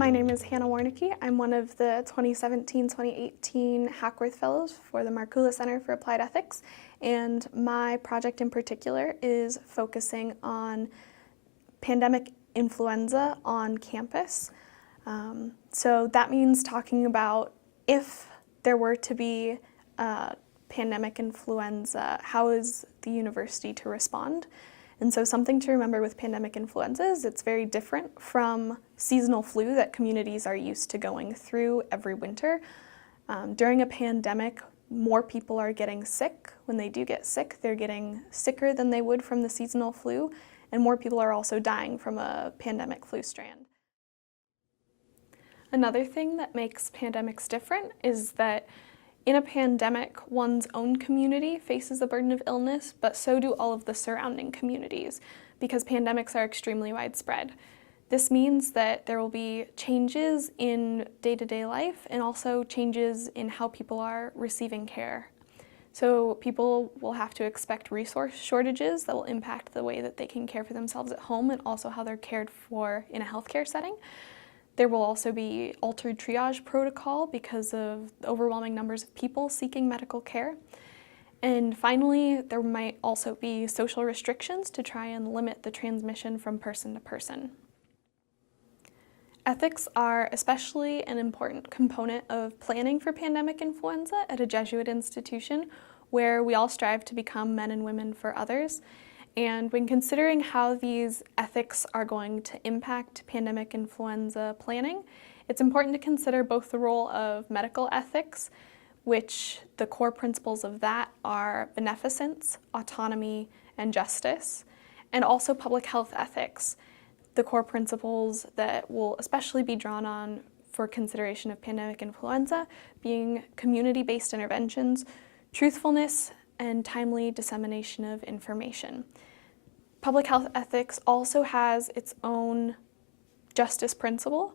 My name is Hannah Warnecke. I'm one of the 2017-2018 Hackworth Fellows for the Markkula Center for Applied Ethics, and my project in particular is focusing on pandemic influenza on campus. So that means talking about if there were to be a pandemic influenza, how is the university to respond? And so something to remember with pandemic influenza is it's very different from seasonal flu that communities are used to going through every winter. During a pandemic, more people are getting sick. When they do get sick, they're getting sicker than they would from the seasonal flu, and more people are also dying from a pandemic flu strand. Another thing that makes pandemics different is that in a pandemic, one's own community faces the burden of illness, but so do all of the surrounding communities, because pandemics are extremely widespread. This means that there will be changes in day-to-day life and also changes in how people are receiving care. So people will have to expect resource shortages that will impact the way that they can care for themselves at home and also how they're cared for in a healthcare setting. There will also be altered triage protocol because of the overwhelming numbers of people seeking medical care. And finally, there might also be social restrictions to try and limit the transmission from person to person. Ethics are especially an important component of planning for pandemic influenza at a Jesuit institution where we all strive to become men and women for others. And when considering how these ethics are going to impact pandemic influenza planning, it's important to consider both the role of medical ethics, which the core principles of that are beneficence, autonomy, and justice, and also public health ethics, the core principles that will especially be drawn on for consideration of pandemic influenza being community-based interventions, truthfulness, and timely dissemination of information. Public health ethics also has its own justice principle,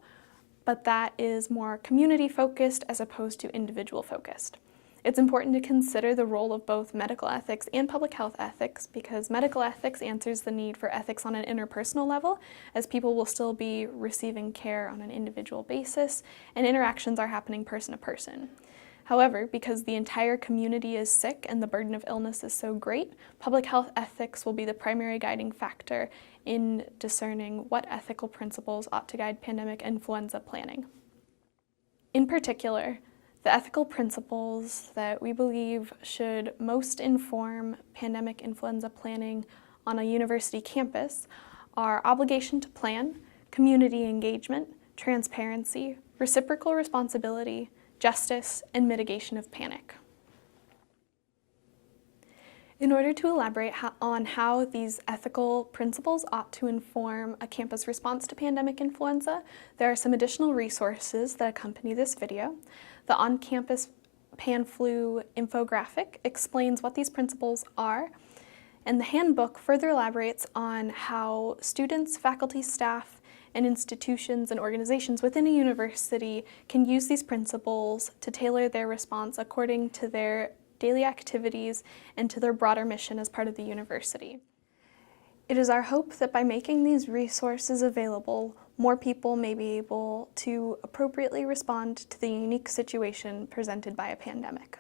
but that is more community-focused as opposed to individual-focused. It's important to consider the role of both medical ethics and public health ethics because medical ethics answers the need for ethics on an interpersonal level, as people will still be receiving care on an individual basis and interactions are happening person to person. However, because the entire community is sick and the burden of illness is so great, public health ethics will be the primary guiding factor in discerning what ethical principles ought to guide pandemic influenza planning. In particular, the ethical principles that we believe should most inform pandemic influenza planning on a university campus are obligation to plan, community engagement, transparency, reciprocal responsibility, justice, and mitigation of panic. In order to elaborate on how these ethical principles ought to inform a campus response to pandemic influenza, there are some additional resources that accompany this video. The on-campus PanFlu infographic explains what these principles are, and the handbook further elaborates on how students, faculty, staff, and institutions and organizations within a university can use these principles to tailor their response according to their daily activities and to their broader mission as part of the university. It is our hope that by making these resources available, more people may be able to appropriately respond to the unique situation presented by a pandemic.